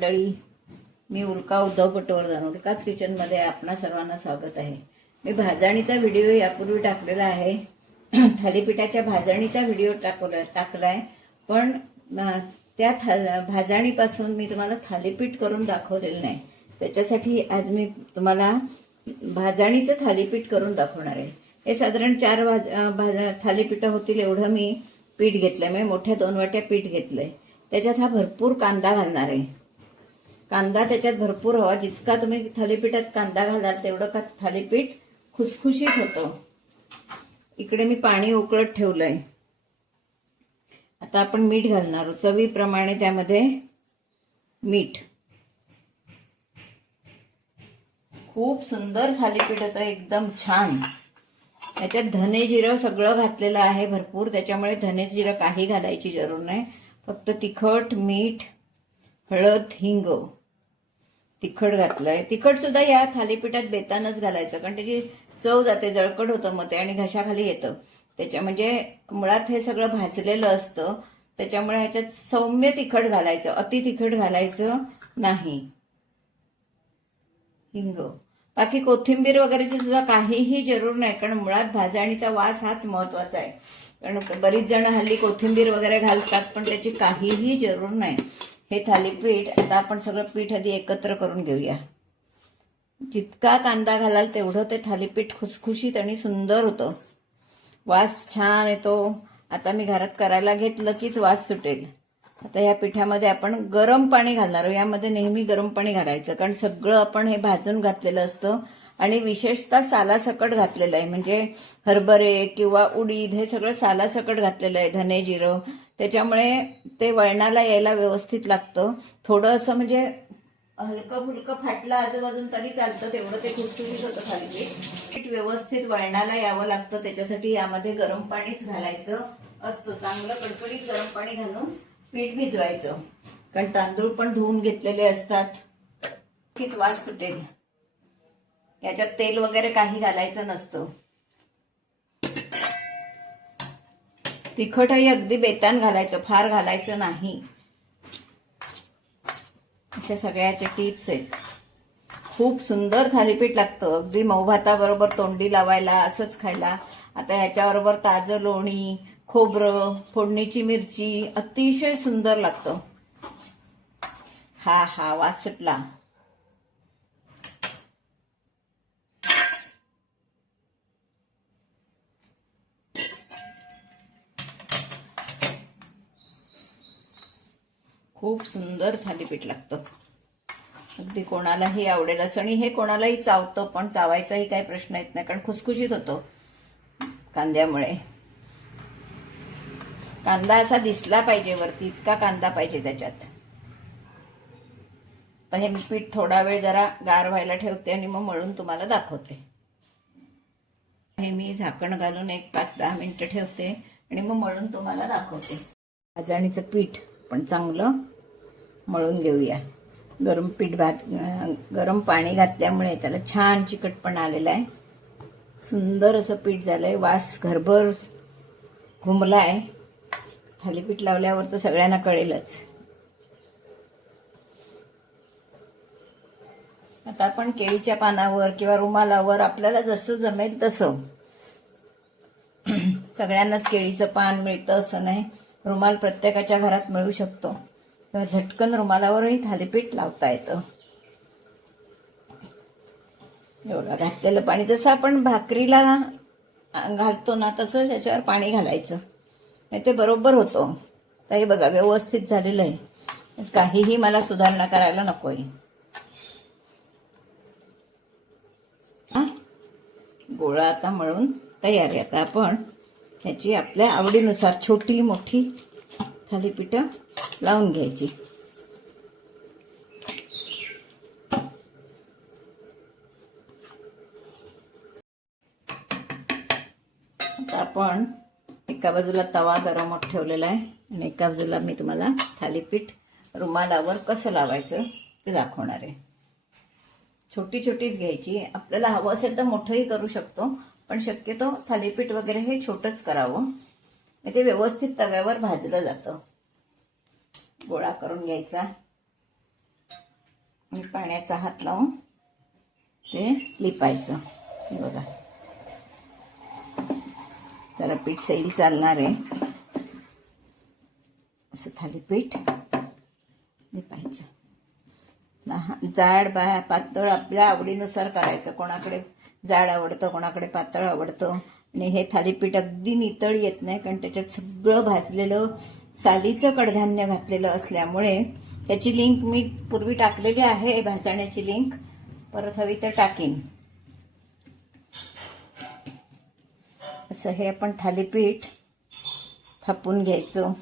मंडळी, मी उल्का उद्धव पटवर्धन, उल्काच किचनमध्ये आपणा सर्वांना स्वागत आहे. मी भाजणीचा व्हिडिओ यापूर्वी टाकलेला आहे. थालीपीठाच्या भाजणीचा व्हिडिओ टाकलाय, पण त्या भाजणीपासून मी तुम्हाला थालीपीठ करून दाखवलेलं नाही. त्याच्यासाठी आज मी तुम्हाला भाजणीचं थालीपीठ करून दाखवणार आहे. हे साधारण 4 थालीपीठ होतील एवढं मी पीठ घेतलंय. मी मोठ्या 2 वाट्या पीठ घेतलंय. त्याच्यात हा भरपूर कांदा घालणार आहे. कांदा त्याच्यात भरपूर हवा. जितका तुम्ही थालीपीठात कांदा घालाल तेवढं का थालीपीठ खुसखुशीत होतं. इकडे मी पाणी उकळत ठेवलंय. आता आपण मीठ घालणार आहोत चवीप्रमाणे. त्यामध्ये मीठ. खूप सुंदर थालीपीठ होतं, एकदम छान. त्याच्यात धने जिरं सगळं घातलेलं आहे भरपूर, त्याच्यामुळे धने जिरं काही घालायची जरूर नाही. फक्त तिखट, मीठ, हळद, हिंग. तिखट घातलंय. तिखट सुद्धा या थालीपीठात बेतानच घालायचं, कारण त्याची चव जाते, जळकट होतं मग ते आणि घशाखाली येतं. त्याच्या म्हणजे मुळात हे सगळं भाजलेलं असतं, त्याच्यामुळे ह्याच्यात सौम्य तिखट घालायचं, अति तिखट घालायचं नाही. हिंग. बाकी कोथिंबीर वगैरेची सुद्धा काहीही जरूर नाही, कारण मुळात भाजणीचा वास हाच महत्वाचा आहे. कारण बरीच जण हल्ली कोथिंबीर वगैरे घालतात, पण त्याची काहीही जरूर नाही. हे थालीपीठ आता आपण सगळं पीठ आधी एकत्र करून घेऊया. जितका कांदा घालाल तेवढं ते थालीपीठ खुसखुशीत आणि सुंदर होतं. वास छान येतो. आता मी घरात करायला घेतलं कीच वास सुटेल. आता या पिठामध्ये आपण गरम पाणी घालणार आहोत. यामध्ये नेहमी गरम पाणी घालायचं, कारण सगळं आपण हे भाजून घातलेलं असतं आणि विशेषतः सालासकट घातलेलं आहे. म्हणजे हरभरे किंवा उडीद हे सगळं सालासकट घातलेलं आहे, धने जिरं. त्याच्यामुळे ते वळणाला यायला व्यवस्थित लागतं. थोडं असं म्हणजे हलकं फुलकं फाटलं आजूबाजून तरी चालतं, तेवढं ते खुसखुशीत होतं थालीपीठ. पीठ व्यवस्थित वळणाला यावं लागतं, त्याच्यासाठी यामध्ये गरम पाणीच घालायचं असतं. चांगलं कडकडीत गरम पाणी घालून पीठ भिजवायचं, कारण तांदूळ पण धुवून घेतलेले असतात. किती वास सुटेल. याच्यात तेल वगैरे काही घालायचं नसतं. तिखटही अगदी बेतान घालायचं, फार घालायचं नाही. अशा सगळ्याच्या टिप्स आहेत. खूप सुंदर थालीपीठ लागतं, अगदी मऊ भाताबरोबर तोंडी लावायला, असंच खायला. आता ह्याच्याबरोबर ताजं लोणी, खोबरं, फोडणीची मिरची, अतिशय सुंदर लागतं. हा हा वास सुटला. खूप सुंदर थालीपीठ लागतं. अगदी कोणालाही आवडेल असं. आणि हे कोणालाही चावतं, पण चावायचाही काही प्रश्न येत नाही, कारण खुसखुशीत होतो कांद्यामुळे. कांदा असा दिसला पाहिजे वरती, इतका कांदा पाहिजे त्याच्यात. तर हे मी पीठ थोडा वेळ जरा गार व्हायला ठेवते आणि मग मळून तुम्हाला दाखवते. हे मी झाकण घालून 1-5-10 मिनिटं ठेवते आणि मग मळून तुम्हाला दाखवते. भाजणीचं पीठ पण चांगलं मळून घेऊया. गरम पाणी घातल्यामुळे त्याला छान चिकटपणा आलेला आहे. सुंदर असं पीठ झालंय. वास घरभर घुमलाय. थालीपीठ लावल्यावर तर सगळ्यांना कळेलच. आता आपण केळीच्या पानावर किंवा रुमालावर आपल्याला जसं जमेल तसं. सगळ्यांनाच केळीचं पान मिळतं असं नाही. रुमाल प्रत्येकाच्या घरात मिळू शकतो. तेव्हा झटकन रुमालावरही थालीपीठ लावता येतं. एवढं घातलेलं पाणी, जसं आपण भाकरीला घालतो ना तसं त्याच्यावर पाणी घालायचं, ते बरोबर होतं. तर हे बघा व्यवस्थित झालेलं आहे. काहीही मला सुधारणा करायला नकोय. गोळा आता मळून तयार आहे. आता आपण ह्याची आपल्या आवडीनुसार छोटी मोठी थालीपीठं लावून घ्यायची. आता आपण एका बाजूला तवा गरम होत ठेवलेला आहे आणि एका बाजूला मी तुम्हाला थालीपीठ रुमालावर कसं लावायचं ते दाखवणार आहे. छोटी छोटीच घ्यायची. आपल्याला हवं असेल तर मोठंही करू शकतो, पण शक्यतो थालीपीठ वगैरे हे छोटंच करावं. ते व्यवस्थित तव्यावर भाजलं जातं. गोळा करून घ्यायचा. आणि पाण्याचा हात लावून ते लिपायचं. हे बघा, जरा पीठ सैल चालणार आहे असं थालीपीठ लिपायचं. जाड पातळ आपल्या आवडीनुसार करायचं. कोणाकडे जाड आवडतं, कोणाकडे पातळ आवडतं. आणि हे थालीपीठ अगदी नितळ येत नाही, कारण त्याच्यात सगळं भाजलेलं सालीचं कडधान्य घातलेलं असल्यामुळे. त्याची लिंक मी पूर्वी टाकलेली आहे, भाजण्याची लिंक. परत हवी तर टाकीन. असं हे आपण थालीपीठ थापून घ्यायचं.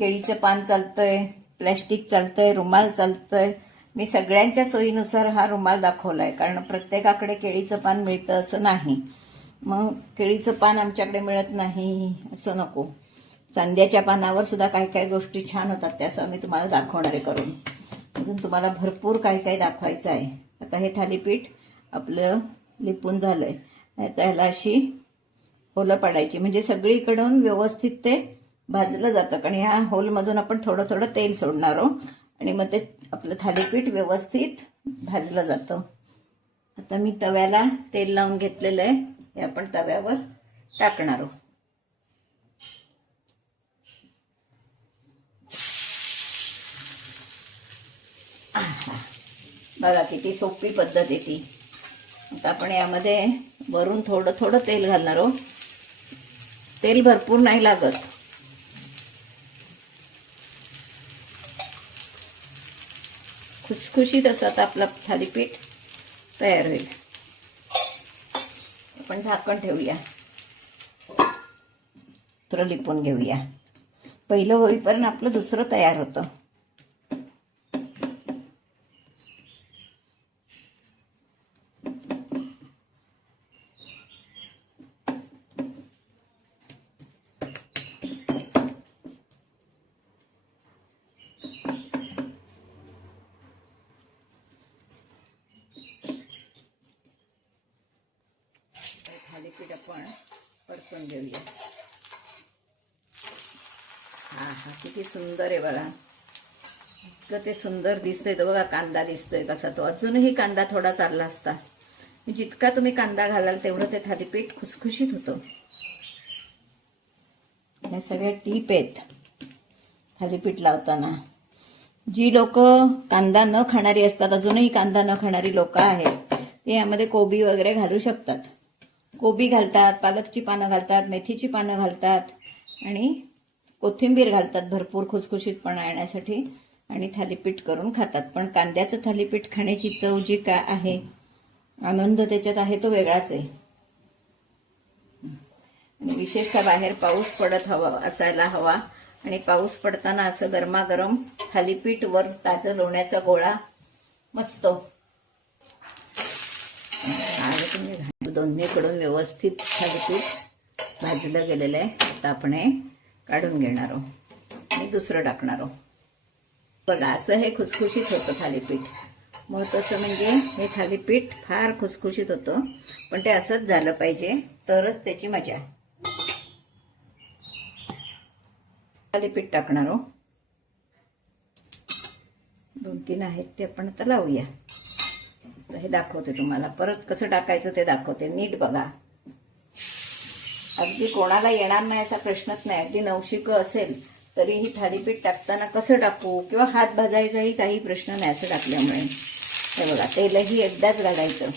केळीचं पान चालतंय, प्लॅस्टिक चालतंय, रुमाल चालतंय. मी सगळ्यांच्या सोयीनुसार हा रुमाल दाखवलाय, कारण प्रत्येकाकडे केळीचं पान मिळतं असं नाही. मग केळीचं पान आमच्याकडे मिळत नाही असं नको. चांद्याच्या पानावर सुद्धा काही काही गोष्टी छान होतात, त्यासह मी तुम्हाला दाखवणार आहे करून. अजून तुम्हाला भरपूर काही काही दाखवायचं आहे. आता हे थालीपीठ आपलं लिपून झालंय. आता ह्याला अशी होलं पाडायची, म्हणजे सगळीकडून व्यवस्थित ते भाजलं जातं. कारण ह्या होलमधून आपण थोडं थोडं तेल सोडणार आहोत आणि मग ते आपलं थालीपीठ व्यवस्थित भाजलं जातं. आता मी तव्याला तेल लावून घेतलेलं आहे, हे आपण तव्यावर टाकणार आहोत. बघा किती सोपी पद्धत आहे ती. आता आपण यामध्ये वरून थोडं थोडं तेल घालणार आहोत. तेल भरपूर नाही लागत. खुसखुशीत असं आता आपलं थालीपीठ तयार होईल. आपण झाकण ठेवूया, दुसरं लिपून घेऊया. पहिलं होईपर्यंत आपलं दुसरं तयार होतं. थालीपीठ आपण परतून घेऊया. हा किती सुंदर आहे बघा. इतकं ते सुंदर दिसतंय. तो बघा कांदा दिसतोय कसा. तो अजूनही कांदा थोडा चालला असता. जितका तुम्ही कांदा घालाल तेवढं ते थालीपीठ खुसखुशीत होतं. या सगळ्या टीप आहेत थालीपीठ लावताना. जी लोक कांदा न खाणारी असतात, अजूनही कांदा न खाणारी लोक आहेत, ते यामध्ये कोबी वगैरे घालू शकतात. कोबी घालतात, पालकची पानं घालतात, मेथीची पानं घालतात आणि कोथिंबीर घालतात भरपूर खुसखुशीतपणा येण्यासाठी आणि थालीपीठ करून खातात. पण कांद्याचं थालीपीठ खाण्याची चव जी काय आहे, आनंद त्याच्यात आहे, तो वेगळाच आहे. आणि विशेषतः बाहेर पाऊस पडत असायला हवा आणि पाऊस पडताना असं गरमागरम थालीपीठ, वर ताजं लोण्याचा गोळा, मस्त. दोन्हीकडून व्यवस्थित थालीपीठ भाजलं गेलेलं आहे. आता आपण हे काढून घेणार आहोत आणि दुसरं टाकणार आहोत. बघा असं हे खुसखुशीत होतं थालीपीठ. महत्त्वाचं म्हणजे हे थालीपीठ फार खुसखुशीत होतं, पण ते असंच झालं पाहिजे तरच त्याची मजा. थालीपीठ टाकणार आहोत. 2-3 आहेत ते आपण आता लावूया. हे दाखवते तुम्हाला, परत कसं टाकायचं ते दाखवते. नीट बघा. अगदी कोणाला येणार नाही असा प्रश्नच नाही. अगदी नवशिकं असेल तरीही थालीपीठ टाकताना कसं टाकू किंवा हात भाजायचाही काही प्रश्न नाही असं टाकल्यामुळे. हे बघा, तेलही एकदाच घालायचं,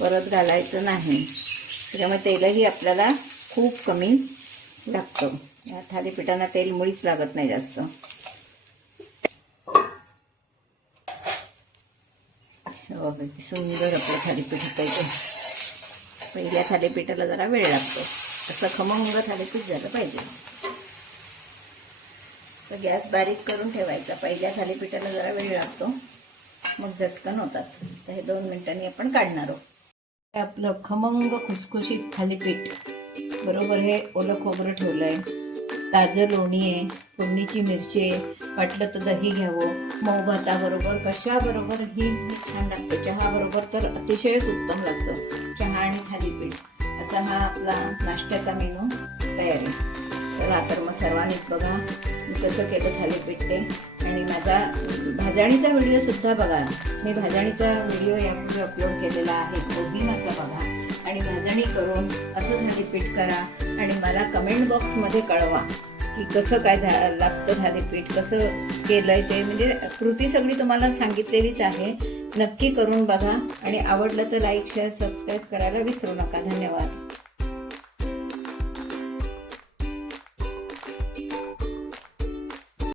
परत घालायचं नाही. त्याच्यामुळे तेलही आपल्याला खूप कमी लागतं. या थालीपीठांना तेल मुळीच लागत नाही जास्त. किती सुंदर आपलं थालीपीठ होतं. पहिल्या थालीपीठाला जरा वेळ लागतो. असं खमंग थालीपीठ झालं पाहिजे. तर गॅस बारीक करून ठेवायचा. पहिल्या थालीपीठाला जरा वेळ लागतो, मग झटकन होतात. तर हे 2 मिनिटांनी आपण काढणार आहोत. आपलं खमंग खुसखुशीत थालीपीठ. बरोबर हे ओलं खोबरं ठेवलंय, ताजं लोणी आहे, फोडणीची मिरची आहे, वाटलं तर दही घ्यावं. मऊ भाताबरोबर, कशाबरोबर ही छान लागतं. चहा बरोबर तर अतिशयच उत्तम लागतं. चहा आणि थालीपीठ असा हा आपला नाश्त्याचा मेनू तयार आहे. चला तर मग सर्वांनीच बघा मी कसं केलं थालीपीठ ते. आणि माझा भाजणीचा व्हिडिओसुद्धा बघा. मी भाजणीचा व्हिडिओ यापूर्वी अपलोड केलेला आहे, तोही माझा बघा आणि भाजणी करून असं थालीपीठ करा आणि मला कमेंट बॉक्समध्ये कळवा की कसं काय लागतं थालीपीठ, कसं केलंय ते. म्हणजे कृती सगळी तुम्हाला सांगितलेलीच आहे. नक्की करून बघा आणि आवडलं तर लाईक शेअर सबस्क्राईब करायला विसरू नका. धन्यवाद.